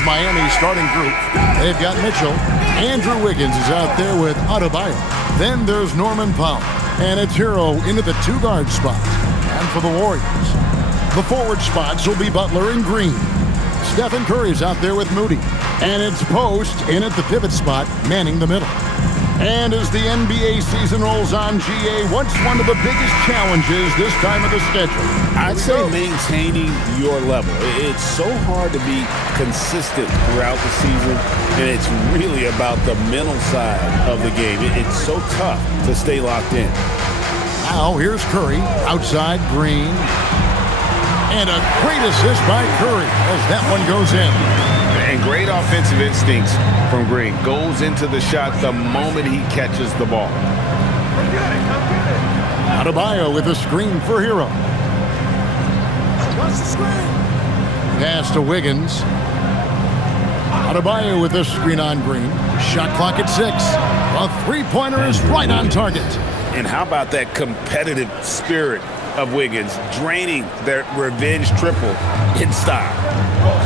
this Miami starting group. They've got Mitchell. Andrew Wiggins is out there with Adebayo. Then there's Norman Powell. And it's Hero into the two-guard spot. And for the Warriors, the forward spots will be Butler and Green. Stephen Curry's out there with Moody. And it's Post in at the pivot spot, manning the middle. And as the NBA season rolls on, GA, what's one of the biggest challenges this time of the schedule? I'd say maintaining your level. It's so hard to be consistent throughout the season, and it's really about the mental side of the game. It's so tough to stay locked in. Now here's Curry, outside Green. And a great assist by Curry as that one goes in. And great offensive instincts from Green. Goes into the shot the moment he catches the ball. Adebayo with a screen for Hero. Pass to Wiggins. Adebayo with a screen on Green. Shot clock at 6. A three-pointer is right on target. And how about that competitive spirit of Wiggins, draining their revenge triple in style.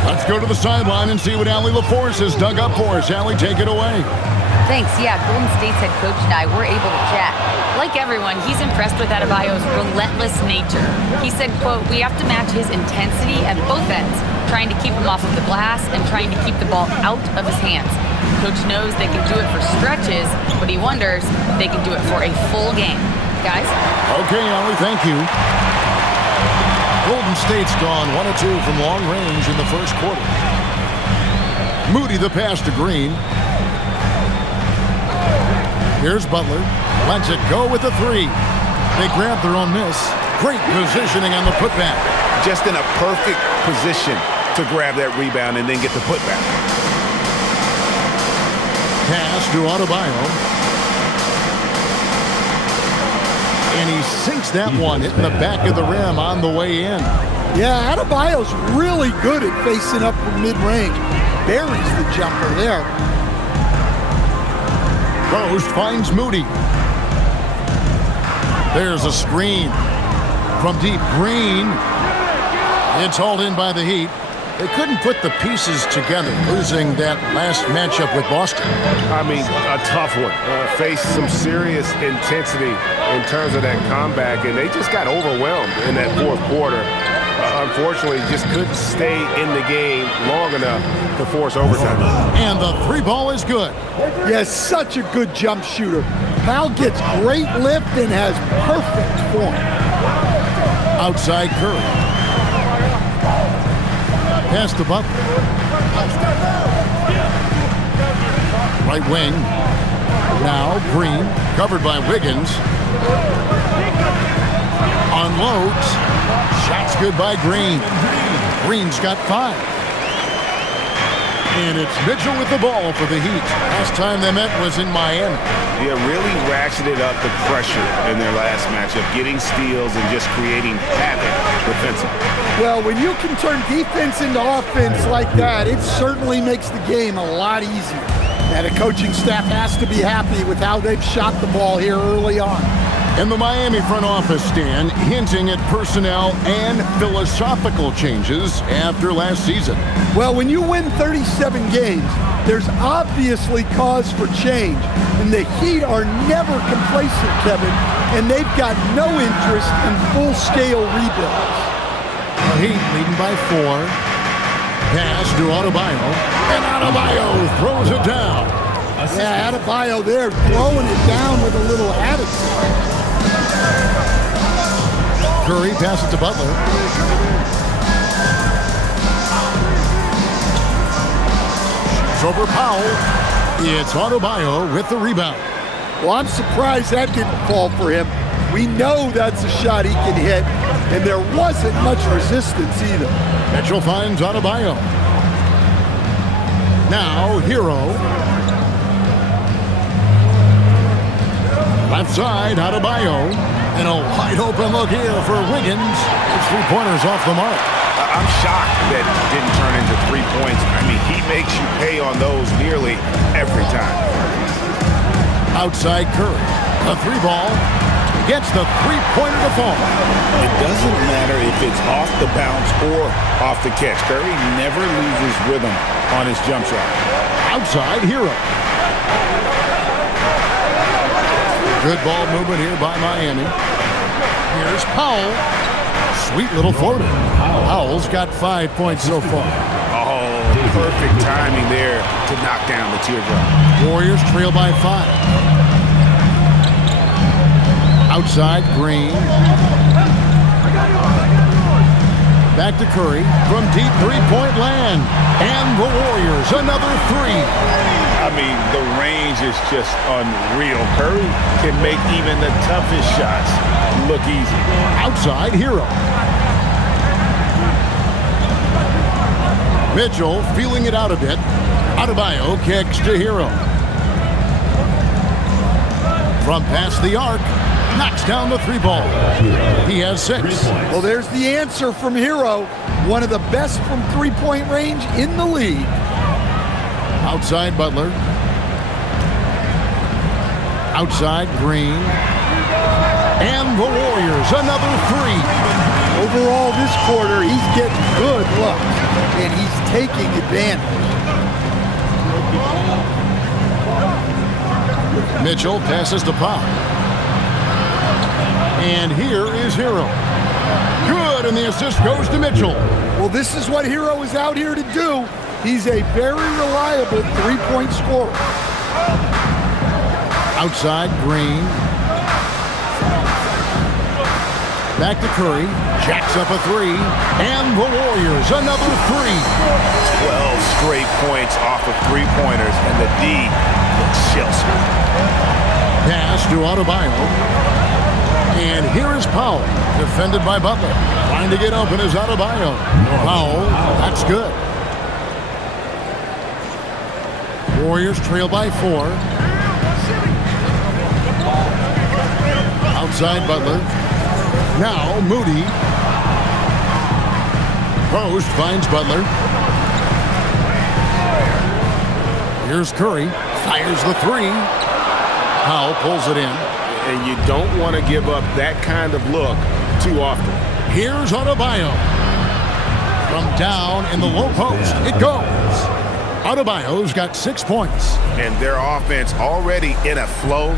Let's go to the sideline and see what Allie LaForce has dug up for us. Allie, take it away. Thanks. Yeah, Golden State's head coach and I were able to chat. Like everyone, he's impressed with Adebayo's relentless nature. He said, quote, "We have to match his intensity at both ends, trying to keep him off of the glass and trying to keep the ball out of his hands. Coach knows they can do it for stretches, but he wonders if they can do it for a full game." Guys? Okay, Allie, thank you. Golden State's gone 1 of 2 from long range in the first quarter. Moody the pass to Green. Here's Butler. Lets it go with the 3. They grab their own miss. Great positioning on the putback. Just in a perfect position to grab that rebound and then get the putback. Pass to Adebayo. And he sinks that one, hitting the back of the rim on the way in. Yeah, Adebayo's really good at facing up from mid-range. Buries the jumper there. Post finds Moody. There's a screen from deep. Green. It's hauled in by the Heat. They couldn't put the pieces together, losing that last matchup with Boston. I mean, a tough one. Faced some serious intensity in terms of that comeback, and they just got overwhelmed in that fourth quarter. Unfortunately, just couldn't stay in the game long enough to force overtime. And the 3 ball is good. Yes, such a good jump shooter. Powell gets great lift and has perfect form. Outside Curry. Pass to Butler. Right wing. Now Green, covered by Wiggins. Unloads. Shot's good by Green. Green's got 5. And it's Mitchell with the ball for the Heat. Last time they met was in Miami. Yeah, really ratcheted up the pressure in their last matchup, getting steals and just creating havoc defensively. Well, when you can turn defense into offense like that, it certainly makes the game a lot easier. And the coaching staff has to be happy with how they've shot the ball here early on. And the Miami front office, Stan, hinting at personnel and philosophical changes after last season. Well, when you win 37 games, there's obviously cause for change. And the Heat are never complacent, Kevin, and they've got no interest in full-scale rebuilds. The Heat leading by 4. Pass to Adebayo. And Adebayo throws it down. Yeah, Adebayo there throwing it down with a little attitude. Curry passes to Butler. Shoots over Powell. It's Adebayo with the rebound. Well, I'm surprised that didn't fall for him. We know that's a shot he can hit, and there wasn't much resistance either. Mitchell finds Adebayo. Now, Hero. Left side, Adebayo. And a wide open look here for Wiggins. It's 3-pointers off the mark. I'm shocked that it didn't turn into 3 points. I mean, he makes you pay on those nearly every time. Outside Curry. A 3 ball. gets the three-pointer to fall. It doesn't matter if it's off the bounce or off the catch. Curry never loses rhythm on his jump shot. Outside Hero. Good ball movement here by Miami. Here's Powell. Sweet little floater. Powell's got 5 points so far. Oh, perfect timing there to knock down the teardrop. Warriors trail by 5. Outside Green. Back to Curry from deep three-point land. And the Warriors, another three. I mean, the range is just unreal. Curry can make even the toughest shots look easy. Outside Hero. Mitchell feeling it out a bit. Adebayo kicks to Hero. From past the arc, knocks down the three ball. He has 6. Well, there's the answer from Hero. One of the best from three-point range in the league. Outside Butler. Outside Green. And the Warriors, another 3. Overall, this quarter, he's getting good luck, and he's taking advantage. Mitchell passes to Pop. And here is Hero. Good, and the assist goes to Mitchell. Well, this is what Hero is out here to do. He's a very reliable three-point scorer. Outside Green. Back to Curry. Jacks up a 3. And the Warriors, another 3. 12 straight points off of three-pointers, and the D looks Chelsea. Pass to Adebayo. And here is Powell, defended by Butler. Trying to get open is Adebayo. Powell, that's good. Warriors trail by 4. Outside Butler. Now Moody. Post finds Butler. Here's Curry. Fires the 3. Powell pulls it in. And you don't want to give up that kind of look too often. Here's Adebayo. From down in the low post, it goes. Adebayo's got 6 points. And their offense already in a flow.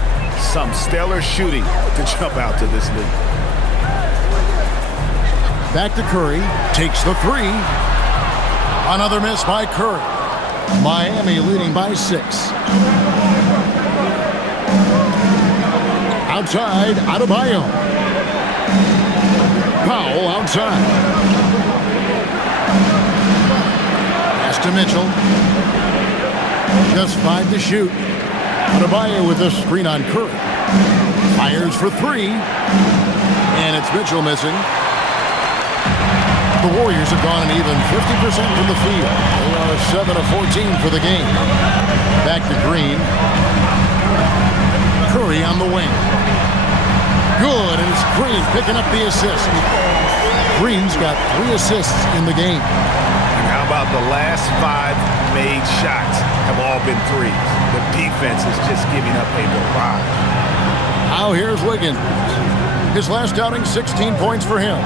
Some stellar shooting to jump out to this lead. Back to Curry. Takes the 3. Another miss by Curry. Miami leading by 6. Outside, Adebayo. Powell outside. Pass to Mitchell. Just 5 to shoot. Adebayo with a screen on Curry. Fires for 3. And it's Mitchell missing. The Warriors have gone an even 50% from the field. They are 7 of 14 for the game. Back to Green. Curry on the wing. Good, and it's Green picking up the assist. Green's got 3 assists in the game. And how about the last 5 made shots have all been threes? The defense is just giving up a barrage. Now here's Wiggins. His last outing, 16 points for him.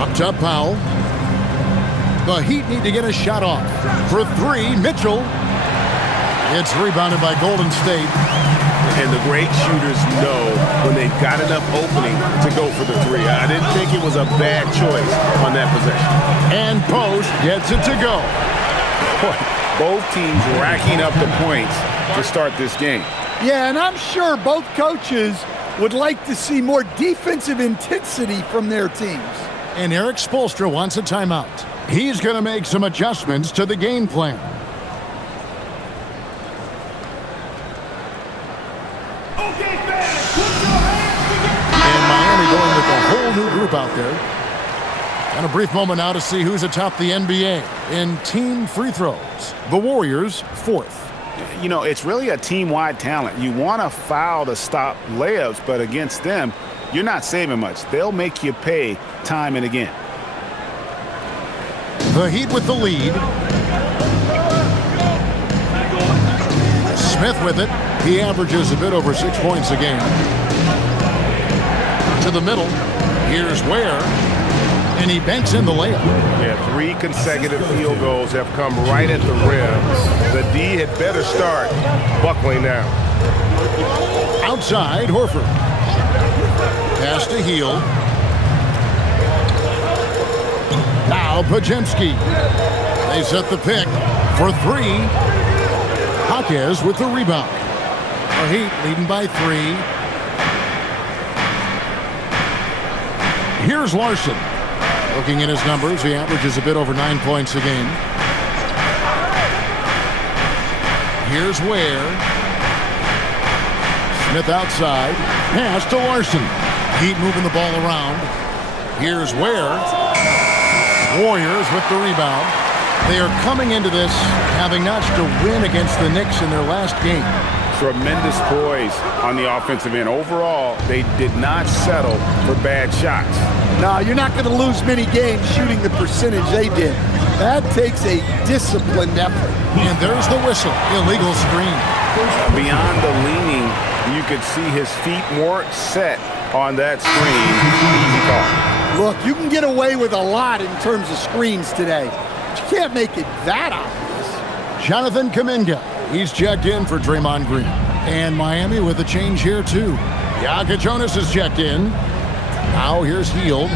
Up top, Powell. The Heat need to get a shot off. For 3, Mitchell. It's rebounded by Golden State. And the great shooters know when they've got enough opening to go for the 3. I didn't think it was a bad choice on that possession. And Post gets it to go. Both teams racking up the points to start this game. Yeah, and I'm sure both coaches would like to see more defensive intensity from their teams. And Eric Spoelstra wants a timeout. He's going to make some adjustments to the game plan. And Miami going with a whole new group out there. And a brief moment now to see who's atop the NBA in team free throws. The Warriors, 4th. You know, it's really a team-wide talent. You want to foul to stop layups, but against them, you're not saving much. They'll make you pay time and again. The Heat with the lead. Smith with it. He averages a bit over 6 points a game. To the middle. Here's Ware. And he banks in the layup. Yeah, 3 consecutive field goals have come right at the rim. The D had better start buckling now. Outside, Horford. Pass to Heel. Now Podziemski. They set the pick for 3. Jaquez with the rebound. The Heat leading by 3. Here's Larson. Looking at his numbers, he averages a bit over 9 points a game. Here's Ware. Smith outside. Pass to Larson. Heat moving the ball around. Here's Ware. Warriors with the rebound. They are coming into this having notched a win against the Knicks in their last game. Tremendous poise on the offensive end. Overall, they did not settle for bad shots. No, you're not going to lose many games shooting the percentage they did. That takes a disciplined effort. And there's the whistle. Illegal screen. Beyond the leaning, you could see his feet more set on that screen. Easy call. Look, you can get away with a lot in terms of screens today. But you can't make it that obvious. Jonathan Kuminga. He's checked in for Draymond Green. And Miami with a change here, too. Yaka Jonas is checked in. Now here's Hield.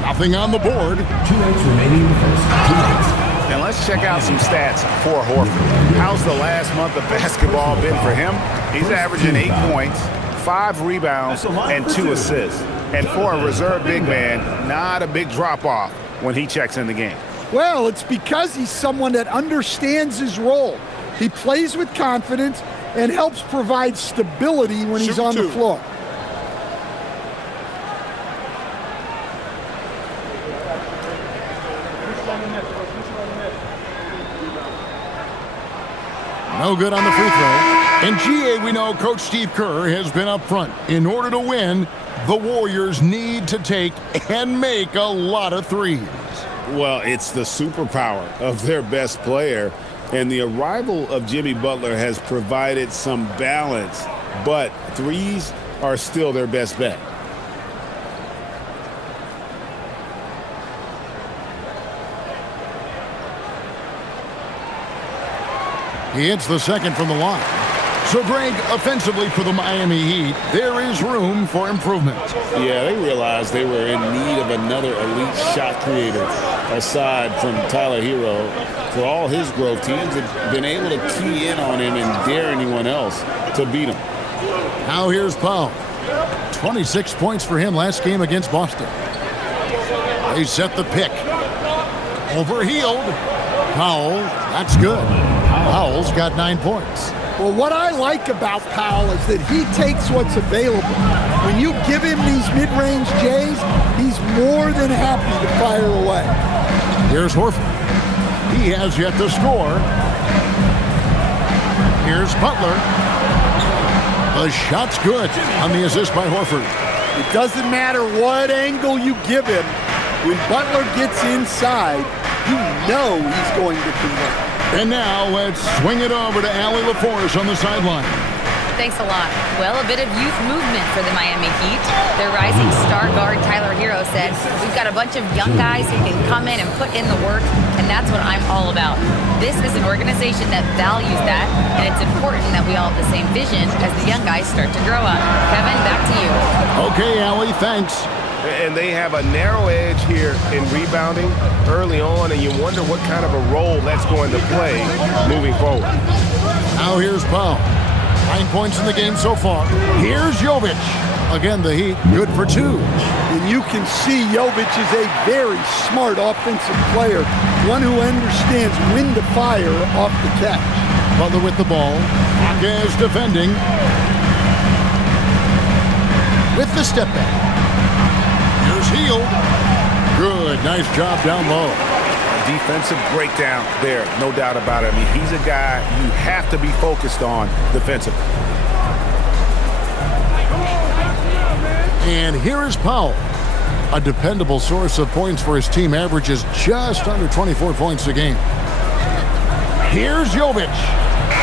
Nothing on the board. 2 minutes remaining in the first. 2 minutes. And let's check out some stats for Horford. How's the last month of basketball been for him? He's averaging 8 points, 5 rebounds, and 2 assists. And for a reserve big man, not a big drop-off when he checks in the game. Well, it's because he's someone that understands his role. He plays with confidence and helps provide stability when he's on the floor. No good on the free throw. In GA, we know Coach Steve Kerr has been up front. In order to win, the Warriors need to take and make a lot of threes. Well, it's the superpower of their best player. And the arrival of Jimmy Butler has provided some balance, but threes are still their best bet. He hits the second from the line. So, Greg, offensively for the Miami Heat, there is room for improvement. Yeah, they realized they were in need of another elite shot creator aside from Tyler Hero. For all his growth, teams have been able to key in on him and dare anyone else to beat him. Now here's Powell. 26 points for him last game against Boston. They set the pick. Overhealed. Powell, that's good. Powell's got 9 points. Well, what I like about Powell is that he takes what's available. When you give him these mid-range J's, he's more than happy to fire away. Here's Horford. He has yet to score. Here's Butler. The shot's good on the assist by Horford. It doesn't matter what angle you give him. When Butler gets inside, you know he's going to convert. And now let's swing it over to Allie LaForce on the sideline. Thanks a lot. Well, a bit of youth movement for the Miami Heat. Their rising star guard, Tyler Hero, said, we've got a bunch of young guys who can come in and put in the work, and that's what I'm all about. This is an organization that values that, and it's important that we all have the same vision as the young guys start to grow up. Kevin, back to you. Okay, Allie, thanks. And they have a narrow edge here in rebounding early on, and you wonder what kind of a role that's going to play moving forward. Now here's Powell. 9 points in the game so far. Here's Jovic. Again, the Heat good for 2. And you can see Jovic is a very smart offensive player, one who understands when to fire off the catch. Butler with the ball. Jaquez defending. With the step back. Here's Hield. Good, nice job down low. Defensive breakdown there, no doubt about it. I mean, he's a guy you have to be focused on defensively. And here is Powell. A dependable source of points for his team, averages just under 24 points a game. Here's Jovic.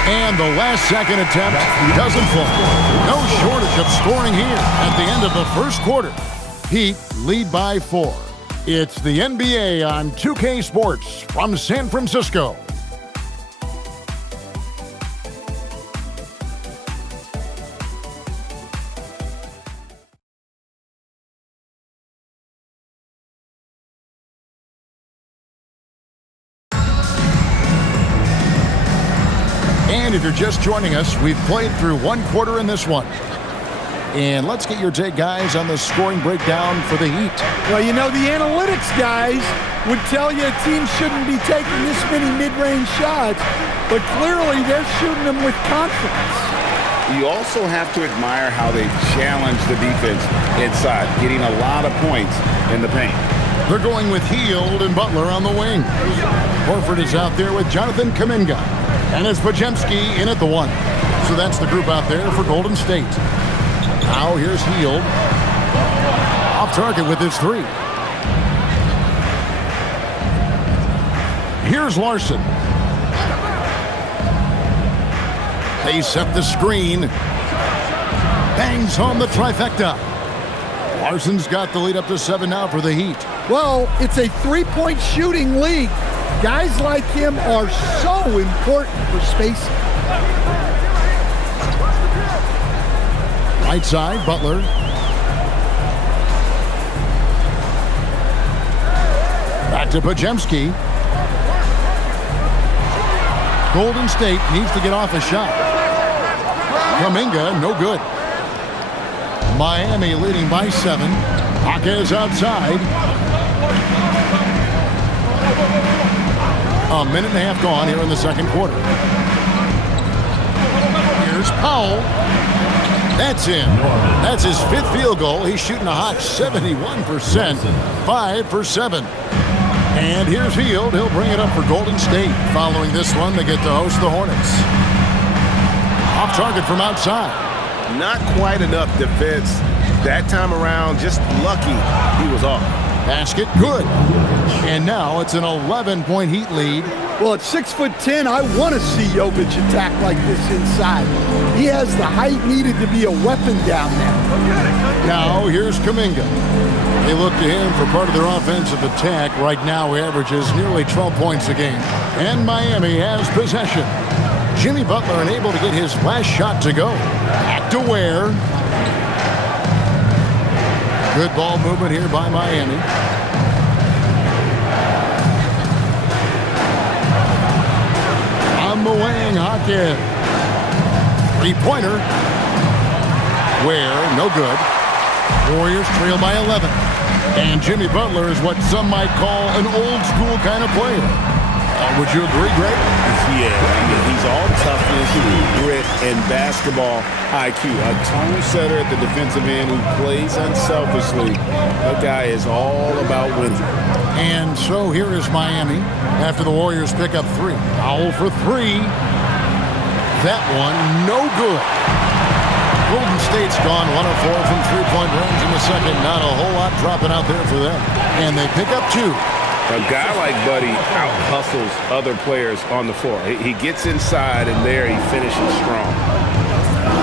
And the last-second attempt doesn't fall. No shortage of scoring here at the end of the first quarter. Heat lead by 4. It's the NBA on 2K Sports from San Francisco. And if you're just joining us, we've played through one quarter in this one. And let's get your take, guys, on the scoring breakdown for the Heat. Well, you know, the analytics guys would tell you a team shouldn't be taking this many mid-range shots, but clearly they're shooting them with confidence. You also have to admire how they challenge the defense inside, getting a lot of points in the paint. They're going with Hield and Butler on the wing. Horford is out there with Jonathan Kuminga. And it's Podziemski in at the 1. So that's the group out there for Golden State. Now here's Hield. Off target with his 3. Here's Larson. They set the screen. Bangs home the trifecta. Larson's got the lead up to 7 now for the Heat. Well, it's a three-point shooting league. Guys like him are so important for spacing. Right side, Butler. Back to Podziemski. Golden State needs to get off a shot. Kuminga, no good. Miami leading by 7. Jaquez outside. A minute and a half gone here in the second quarter. Here's Powell. That's in. That's his 5th field goal. He's shooting a hot 71%. 5 for 7. And here's Hield. He'll bring it up for Golden State. Following this one, they get to host the Hornets. Off target from outside. Not quite enough defense that time around. Just lucky he was off. Basket, good. And now it's an 11-point Heat lead. Well, at 6'10", I want to see Jokic attack like this inside. He has the height needed to be a weapon down there. Now here's Kuminga. They look to him for part of their offensive attack. Right now he averages nearly 12 points a game. And Miami has possession. Jimmy Butler unable to get his last shot to go. Back to Ware. Good ball movement here by Miami. On the wing, Jaquez. 3-pointer. Ware, no good. Warriors trail by 11. And Jimmy Butler is what some might call an old-school kind of player. Would you agree, Greg? Yeah, I mean, he's all toughness, grit, and basketball IQ. A tone setter at the defensive end who plays unselfishly. That guy is all about winning. And so here is Miami after the Warriors pick up 3. Powell for 3. That one, no good. Golden State's gone 1 of 4 from three-point range in the second. Not a whole lot dropping out there for them. And they pick up 2. A guy like Buddy out-hustles other players on the floor. He gets inside, and there he finishes strong.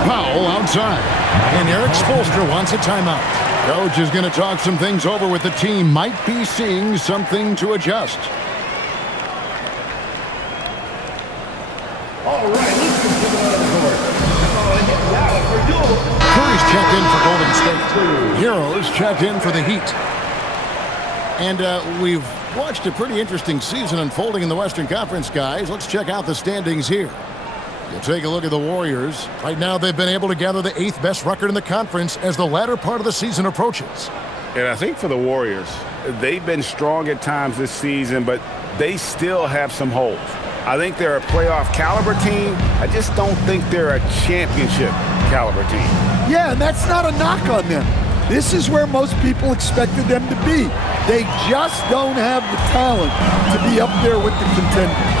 Powell outside. And Eric Spoelstra wants a timeout. Coach is going to talk some things over with the team. Might be seeing something to adjust. All right, let's get them on the court. Curry's checked in for Golden State. Heroes checked in for the Heat. And we've watched a pretty interesting season unfolding in the Western Conference, guys. Let's check out the standings here. You take a look at the Warriors. Right now, they've been able to gather the 8th best record in the conference as the latter part of the season approaches. And I think for the Warriors, they've been strong at times this season, but they still have some holes. I think they're a playoff caliber team. I just don't think they're a championship caliber team. Yeah, and that's not a knock on them. This is where most people expected them to be. They just don't have the talent to be up there with the contenders.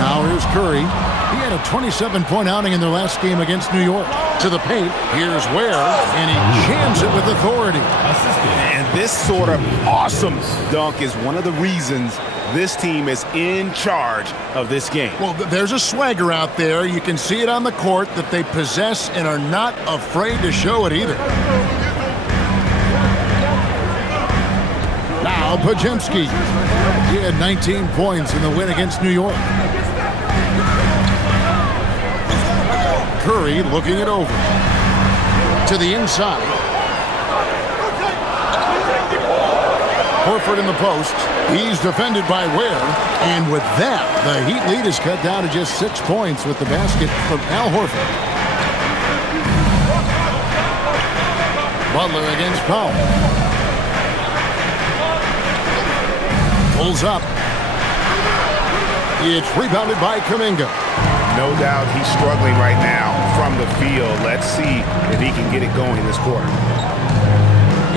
Now here's Curry. He had a 27-point outing in their last game against New York. To the paint, here's Ware, and he jams it with authority. And this sort of awesome dunk is one of the reasons this team is in charge of this game. Well, there's a swagger out there. You can see it on the court that they possess and are not afraid to show it either. Now, Pajemski. He had 19 points in the win against New York. Curry looking it over. To the inside. Horford in the post. He's defended by Ware. And with that, the Heat lead is cut down to just 6 points with the basket from Al Horford. Butler against Powell. Pulls up. It's rebounded by Kuminga. No doubt he's struggling right now from the field. Let's see if he can get it going this quarter.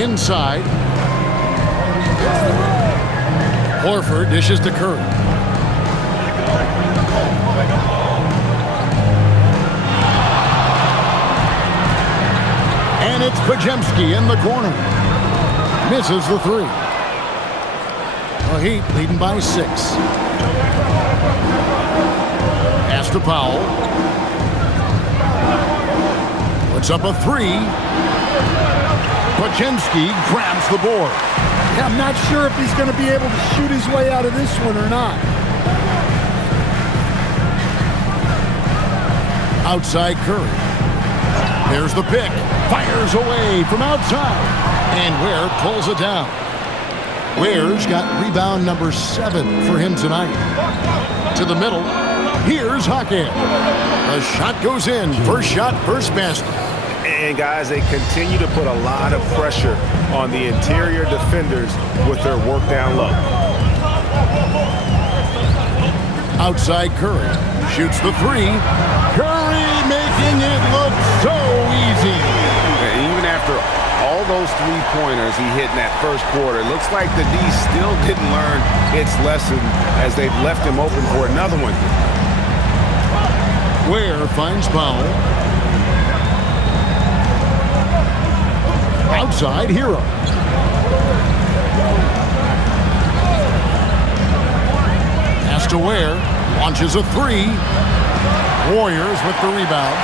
Inside. Horford dishes to Curry. And it's Pajemski in the corner. Misses the three. The Heat leading by 6. Pass to Powell. Puts up a three. Pajemski grabs the board. Yeah, I'm not sure if he's going to be able to shoot his way out of this one or not. Outside Curry. There's the pick. Fires away from outside. And Ware pulls it down. Ware's got rebound number 7 for him tonight. To the middle. Here's Hackett. The shot goes in. First shot, first basket. And guys, they continue to put a lot of pressure on the interior defenders with their work down low. Outside Curry. Shoots the three. Curry making it look so easy. And even after all those three-pointers he hit in that first quarter, it looks like the D still didn't learn its lesson as they've left him open for another one. Ware finds Powell. Outside Hero. Pass to Ware. Launches a three. Warriors with the rebound.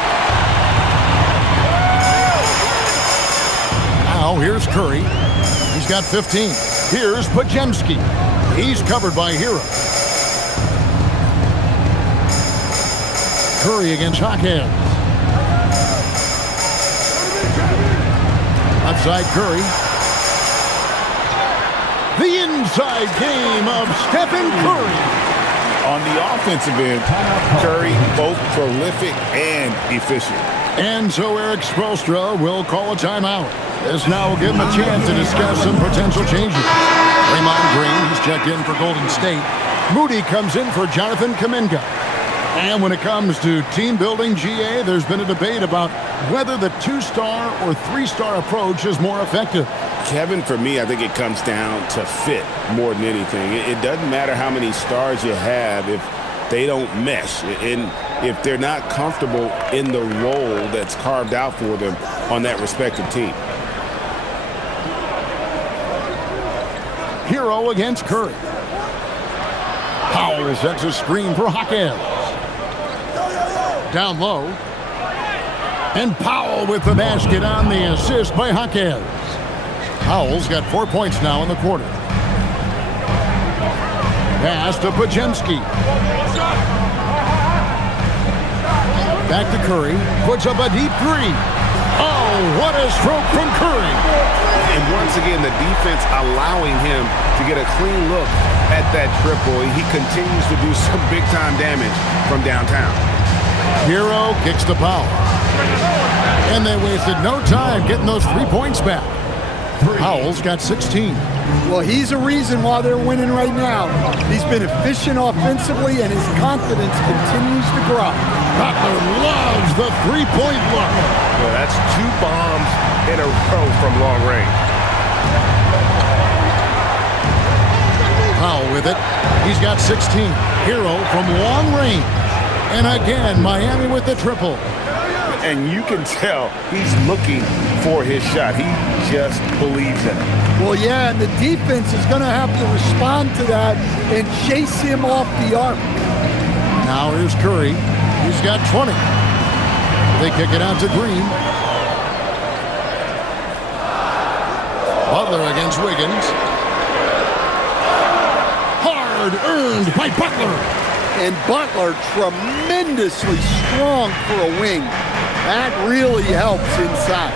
Now here's Curry. He's got 15. Here's Pajemski. He's covered by Hero. Curry against Hackett. Outside Curry. The inside game of Stephen Curry. On the offensive end, Curry both prolific and efficient. And so Eric Spoelstra will call a timeout. This now will give him a chance to discuss some potential changes. Draymond Green, he's checked in for Golden State. Moody comes in for Jonathan Kuminga. And when it comes to team building, GA, there's been a debate about whether the 2-star or 3-star approach is more effective. Kevin, for me, I think it comes down to fit more than anything. It doesn't matter how many stars you have if they don't mesh and if they're not comfortable in the role that's carved out for them on that respective team. Hero against Curry. Powell sets a screen for Hackett. Down low. And Powell with the basket on the assist by Hackett. Powell's got 4 points now in the quarter. Pass to Pajemski. Back to Curry. Puts up a deep three. Oh, what a stroke from Curry. And once again, the defense allowing him to get a clean look at that triple. He continues to do some big-time damage from downtown. Hero kicks to Powell. And they wasted no time getting those 3 points back. Powell's got 16. Well, he's a reason why they're winning right now. He's been efficient offensively, and his confidence continues to grow. Butler loves the three-point look. Well, that's 2 bombs in a row from long range. Powell with it. He's got 16. Hero from long range. And again, Miami with the triple. And you can tell he's looking for his shot. He just believes in it. Well, yeah, and the defense is going to have to respond to that and chase him off the arc. Now here's Curry. He's got 20. They kick it out to Green. Butler against Wiggins. Hard earned by Butler. And Butler tremendously strong for a wing. That really helps inside.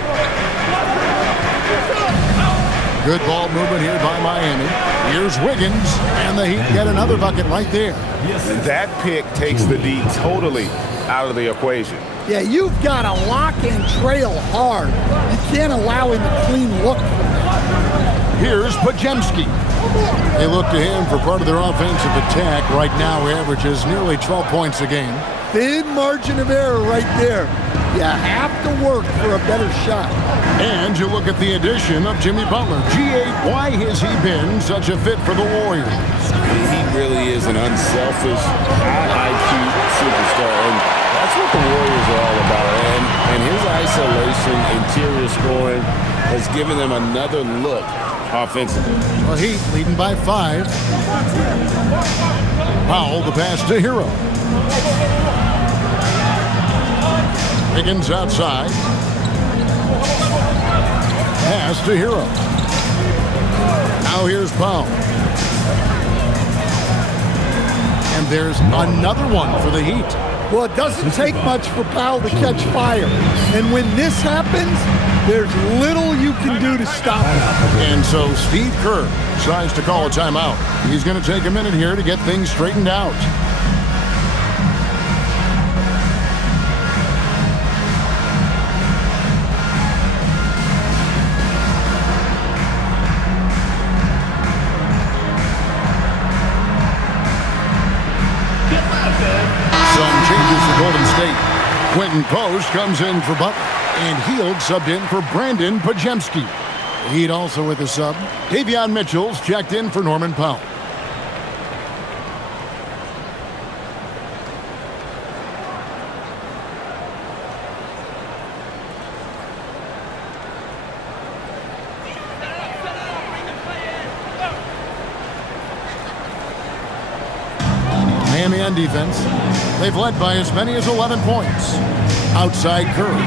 Good ball movement here by Miami. Here's Wiggins, and the Heat get another bucket right there. And that pick takes the D totally out of the equation. Yeah, you've got to lock and trail hard. You can't allow him a clean look from that. Here's Podziemski. They look to him for part of their offensive attack. Right now, he averages nearly 12 points a game. Thin margin of error right there. You have to work for a better shot. And you look at the addition of Jimmy Butler. G8, why has he been such a fit for the Warriors? He really is an unselfish, high IQ superstar, and that's what the Warriors are all about. And his isolation, interior scoring, has given them another look offensively. The Heat leading by 5. Powell, the pass to Hero. Higgins outside. Pass to Hero. Now here's Powell. And there's another one for the Heat. Well, it doesn't take much for Powell to catch fire. And when this happens, there's little you can do to stop it. And so Steve Kerr decides to call a timeout. He's going to take a minute here to get things straightened out. Some changes for Golden State. Quentin Post comes in for Butler, and Hield subbed in for Brandon Podziemski. Heat also with a sub. Davion Mitchell's checked in for Norman Powell. Miami on defense. They've led by as many as 11 points. Outside Curry.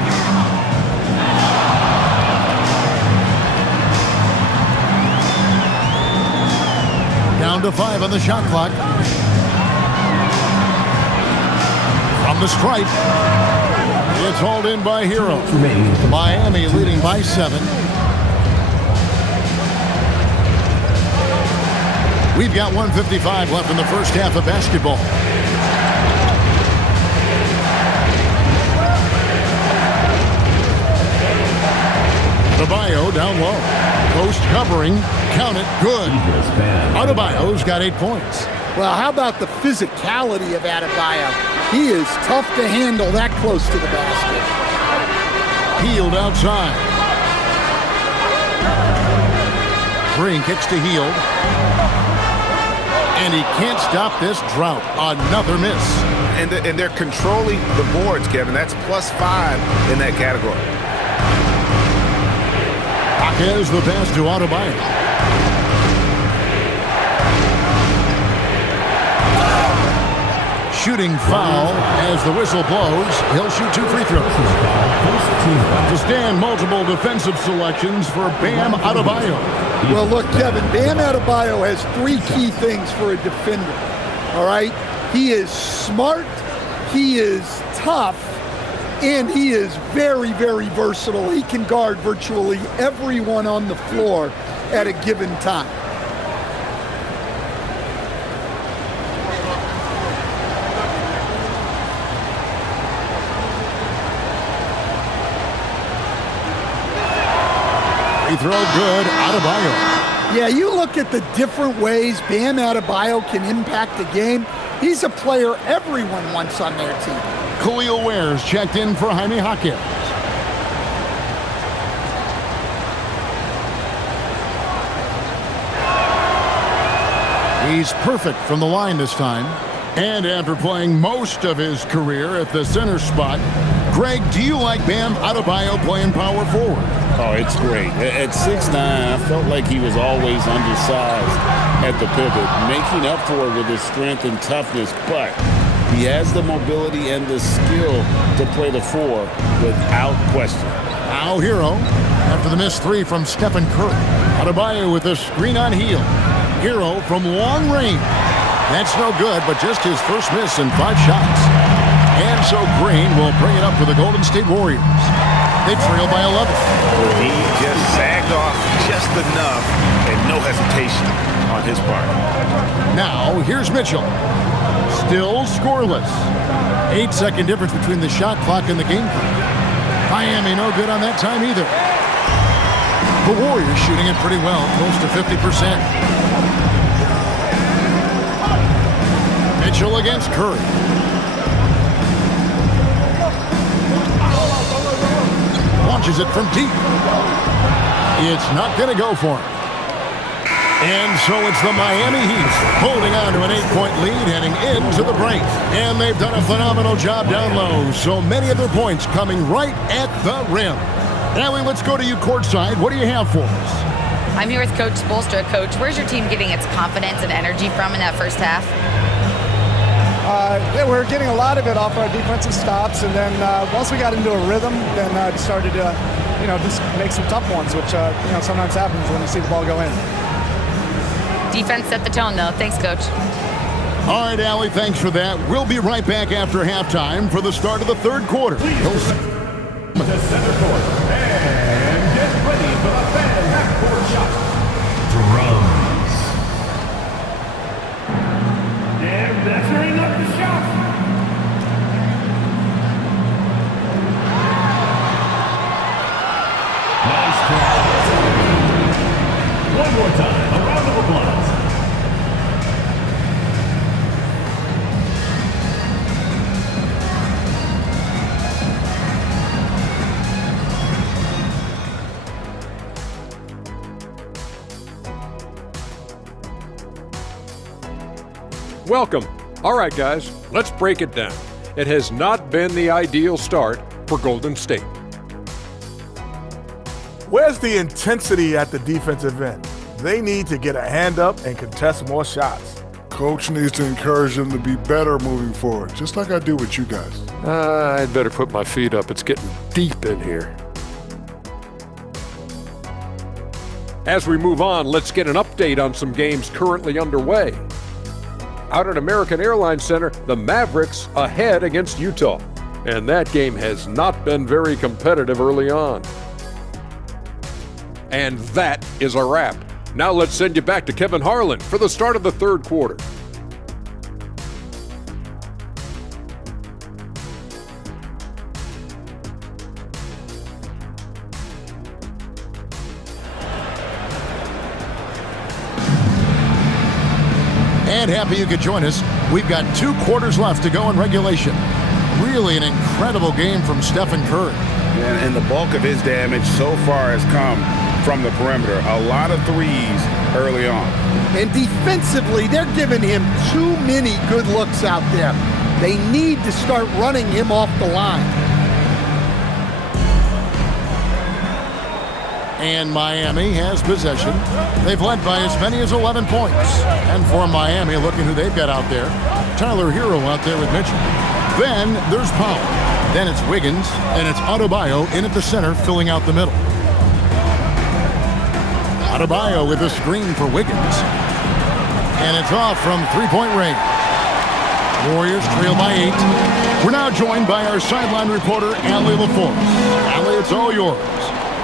Down to 5 on the shot clock. From the stripe. It's hauled in by Hero. Miami leading by 7. We've got 1:55 left in the first half of basketball. Adebayo down low. Post covering. Count it. Good. Adebayo's got 8 points. Well, how about the physicality of Adebayo? He is tough to handle that close to the basket. Hield outside. Green kicks to Hield. And he can't stop this drought. Another miss. And they're controlling the boards, Kevin. That's +5 in that category. Here's the pass to Adebayo. Shooting foul as the whistle blows. He'll shoot 2 free throws. To stand multiple defensive selections for Bam Adebayo. Well, look, Kevin, Bam Adebayo has 3 key things for a defender, all right? He is smart, he is tough, and he is very, very versatile. He can guard virtually everyone on the floor at a given time. Free throw good, Adebayo. Yeah, you look at the different ways Bam Adebayo can impact the game. He's a player everyone wants on their team. Khalil Ware's checked in for Jaime Jaquez. He's perfect from the line this time. And after playing most of his career at the center spot, Greg, do you like Bam Adebayo playing power forward? Oh, it's great. At 6'9", I felt like he was always undersized at the pivot, making up for it with his strength and toughness, but he has the mobility and the skill to play the 4 without question. Now Hero, after the missed 3 from Stephen Curry. Adebayo with a screen on heel. Hero from long range. That's no good, but just his first miss in 5 shots. And so Green will bring it up for the Golden State Warriors. They trail by 11. He just sagged off just enough and no hesitation on his part. Now here's Mitchell. Still scoreless. 8-second difference between the shot clock and the game clock. Miami no good on that time either. The Warriors shooting it pretty well, close to 50%. Mitchell against Curry. Launches it from deep. It's not going to go for him. And so it's the Miami Heat holding on to an 8-point lead heading into the break. And they've done a phenomenal job down low. So many of their points coming right at the rim. Allie, let's go to you courtside. What do you have for us? I'm here with Coach Spoelstra. Coach, where's your team getting its confidence and energy from in that first half? Yeah, we're getting a lot of it off our defensive stops, and then once we got into a rhythm, then started to, just make some tough ones, which sometimes happens when you see the ball go in. Defense set the tone, though. Thanks, Coach. All right, Allie, thanks for that. We'll be right back after halftime for the start of the third quarter. To center court. And get ready for the fan half-court shot. Drums. And measuring up the shot. Nice try. One more time. A round of applause. Welcome. All right, guys, let's break it down. It has not been the ideal start for Golden State. Where's the intensity at the defensive end? They need to get a hand up and contest more shots. Coach needs to encourage them to be better moving forward, just like I do with you guys. I'd better put my feet up. It's getting deep in here. As we move on, let's get an update on some games currently underway. Out at American Airlines Center, the Mavericks ahead against Utah. And that game has not been very competitive early on. And that is a wrap. Now let's send you back to Kevin Harlan for the start of the third quarter. And happy you could join us. We've got 2 quarters left to go in regulation. Really an incredible game from Stephen Curry. And the bulk of his damage so far has come from the perimeter. A lot of threes early on. And defensively, they're giving him too many good looks out there. They need to start running him off the line. And Miami has possession. They've led by as many as 11 points. And for Miami, looking who they've got out there. Tyler Hero out there with Mitchell. Then there's Powell. Then it's Wiggins, and it's Adebayo in at the center, filling out the middle. Adebayo with a screen for Wiggins. And it's off from three-point range. Warriors trail by 8. We're now joined by our sideline reporter, Allie LaForce. Allie, it's all yours.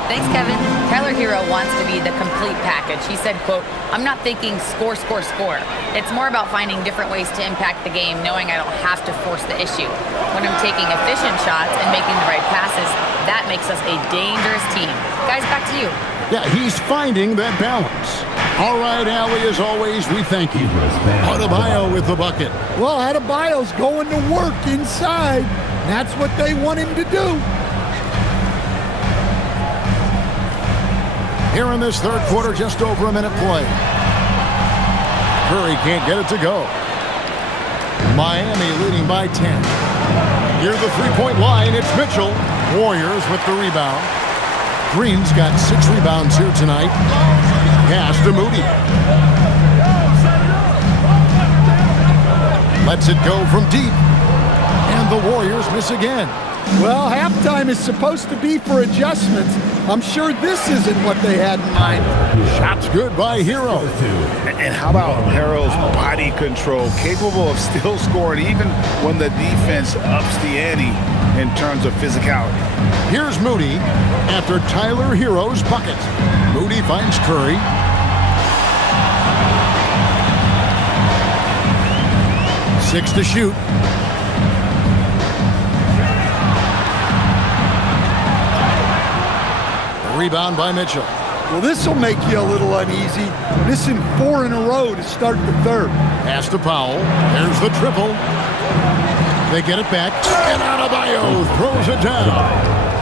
Thanks, Kevin. Tyler Hero wants to be the complete package. He said, quote, "I'm not thinking score, score, score. It's more about finding different ways to impact the game, knowing I don't have to force the issue. When I'm taking efficient shots and making the right passes, that makes us a dangerous team." Guys, back to you. Yeah, he's finding that balance. All right, Allie, as always, we thank you. Adebayo with the bucket. Well, Adebayo's going to work inside. That's what they want him to do. Here in this third quarter, just over a minute play. Curry can't get it to go. Miami leading by 10. Near the three-point line, it's Mitchell. Warriors with the rebound. Green's got 6 rebounds here tonight. Pass to Moody. Lets it go from deep. And the Warriors miss again. Well, halftime is supposed to be for adjustments. I'm sure this isn't what they had in mind. Shot's good by Hero. And how about Harrell's body control, capable of still scoring even when the defense ups the ante in terms of physicality. Here's Moody after Tyler Hero's bucket. Moody finds Curry. Six to shoot. Rebound by Mitchell. Well, this will make you a little uneasy. Missing 4 in a row to start the third. Pass to Powell. There's the triple. They get it back. And Adebayo throws it down.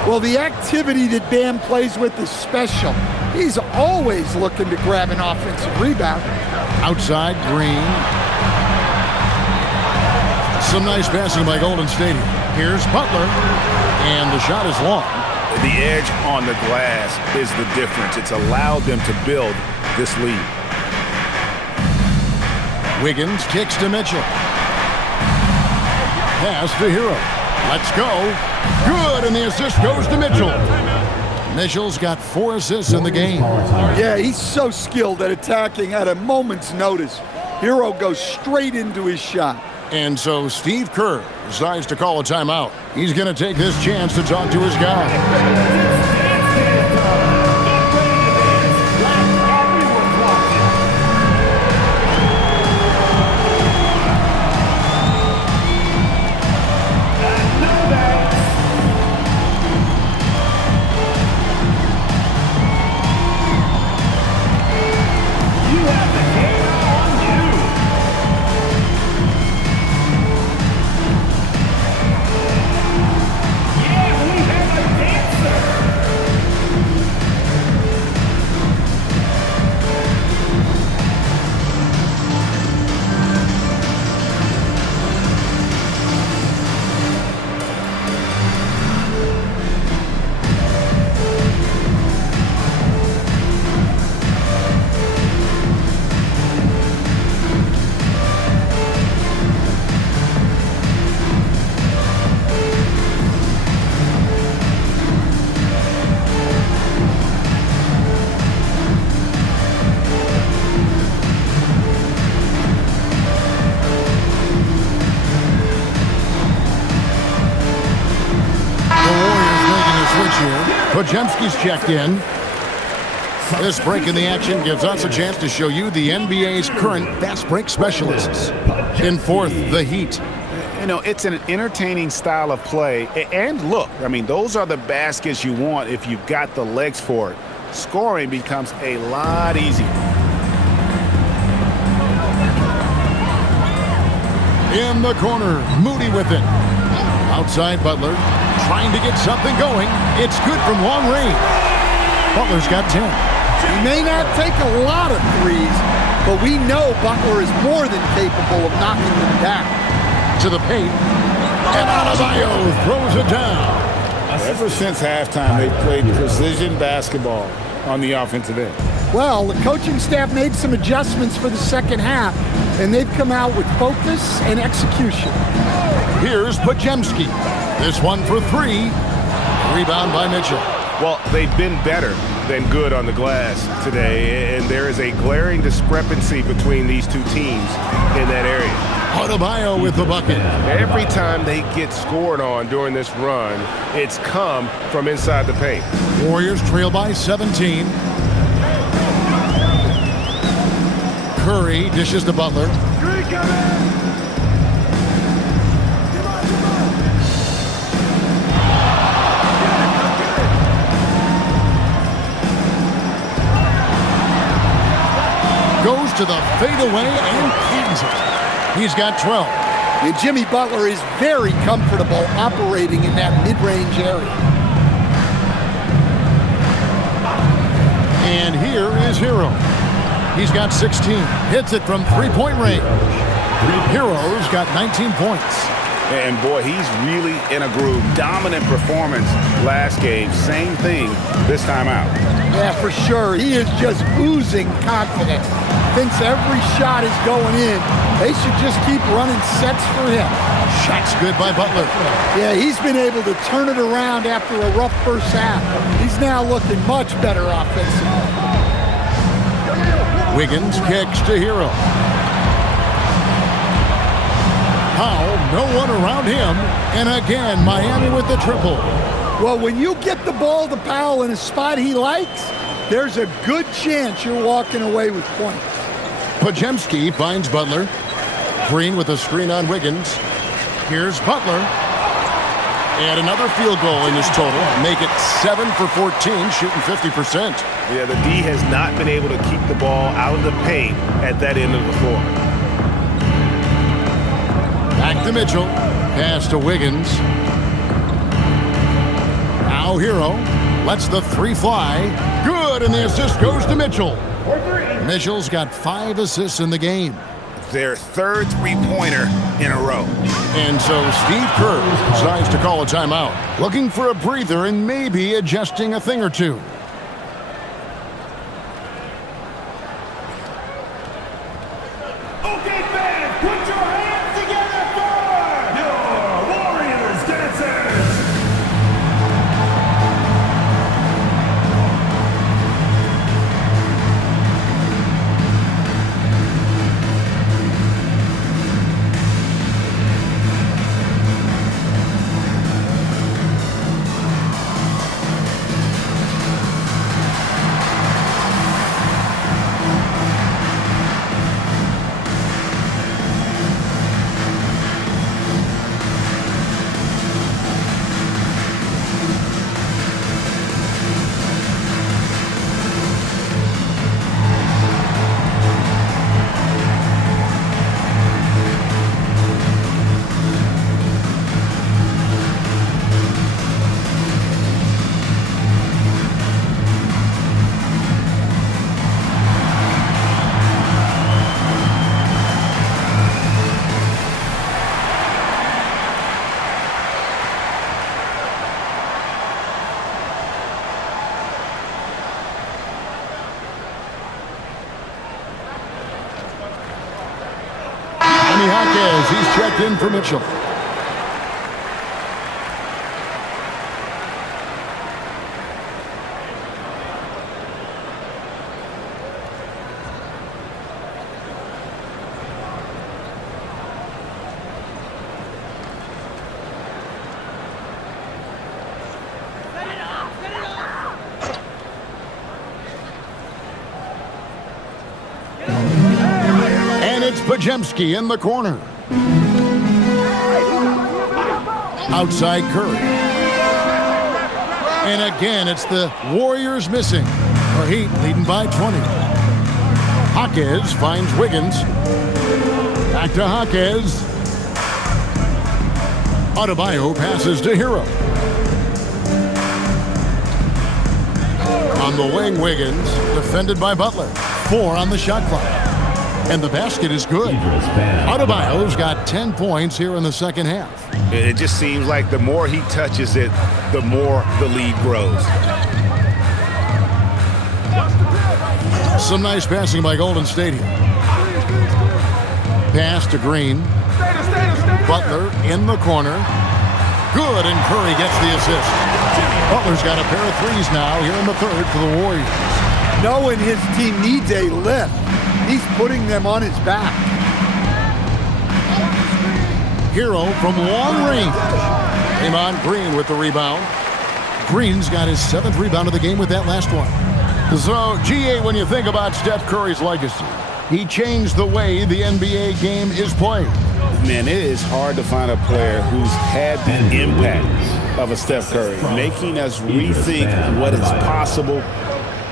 Well, the activity that Bam plays with is special. He's always looking to grab an offensive rebound. Outside, Green. Some nice passing by Golden State. Here's Butler. And the shot is long. The edge on the glass is the difference. It's allowed them to build this lead. Wiggins kicks to Mitchell. Pass to Hero. Let's go. Good, and the assist goes to Mitchell. Mitchell's got 4 assists in the game. Yeah, he's so skilled at attacking at a moment's notice. Hero goes straight into his shot. And so Steve Kerr decides to call a timeout. He's going to take this chance to talk to his guy. Podziemski's checked in. This break in the action gives us a chance to show you the NBA's current fast break specialists. In fourth, the Heat. You know, it's an entertaining style of play. And look, I mean, those are the baskets you want if you've got the legs for it. Scoring becomes a lot easier. In the corner, Moody with it. Outside Butler, trying to get something going. It's good from long range. Butler's got 10. He may not take a lot of threes, but we know Butler is more than capable of knocking them down. To the paint, and Adebayo throws it down. Ever since halftime, they've played precision basketball on the offensive end. Well, the coaching staff made some adjustments for the second half, and they've come out with focus and execution. Here's Podziemski. This one for 3. Rebound by Mitchell. Well, they've been better than good on the glass today, and there is a glaring discrepancy between these two teams in that area. Adebayo with the bucket. Every time they get scored on during this run, it's come from inside the paint. Warriors trail by 17. Curry dishes to Butler. Goes to the fadeaway and cans it. He's got 12. And Jimmy Butler is very comfortable operating in that mid-range area. And here is Hero. He's got 16. Hits it from three-point range. Hero's got 19 points. And boy, he's really in a groove. Dominant performance last game. Same thing this time out. Yeah, for sure. He is just oozing confidence. Thinks every shot is going in. They should just keep running sets for him. Shot's good by Butler. Yeah, he's been able to turn it around after a rough first half. He's now looking much better offensively. Wiggins kicks to Hero. Powell, no one around him. And again, Miami with the triple. Well, when you get the ball to Powell in a spot he likes, there's a good chance you're walking away with points. Podziemski finds Butler. Green with a screen on Wiggins. Here's Butler. And another field goal in his total. Make it 7 for 14, shooting 50%. Yeah, the D has not been able to keep the ball out of the paint at that end of the floor. Back to Mitchell. Pass to Wiggins. Now Hero lets the three fly. Good, and the assist goes to Mitchell. Mitchell's got 5 assists in the game. Their third three-pointer in a row. And so Steve Kerr decides to call a timeout, looking for a breather and maybe adjusting a thing or two. Okay, fans, put your hands together for your Warriors dancers. He's checked in for Mitchell. And it's Podziemski in the corner. Outside Curry. And again, it's the Warriors missing. Our Heat leading by 20. Jaquez finds Wiggins. Back to Jaquez. Adebayo passes to Hero. On the wing, Wiggins, defended by Butler. 4 on the shot clock. And the basket is good. Adebayo's got 10 points here in the second half. It just seems like the more he touches it, the more the lead grows. Some nice passing by Golden State here. Pass to Green. Butler in the corner. Good, and Curry gets the assist. Butler's got a pair of threes now here in the third for the Warriors. Knowing his team needs a lift, he's putting them on his back. Hero from long range. Came on Green with the rebound. Green's got his 7th rebound of the game with that last one. So, GA, when you think about Steph Curry's legacy, he changed the way the NBA game is played. Man, it is hard to find a player who's had the impact of a Steph Curry, making us rethink what is possible.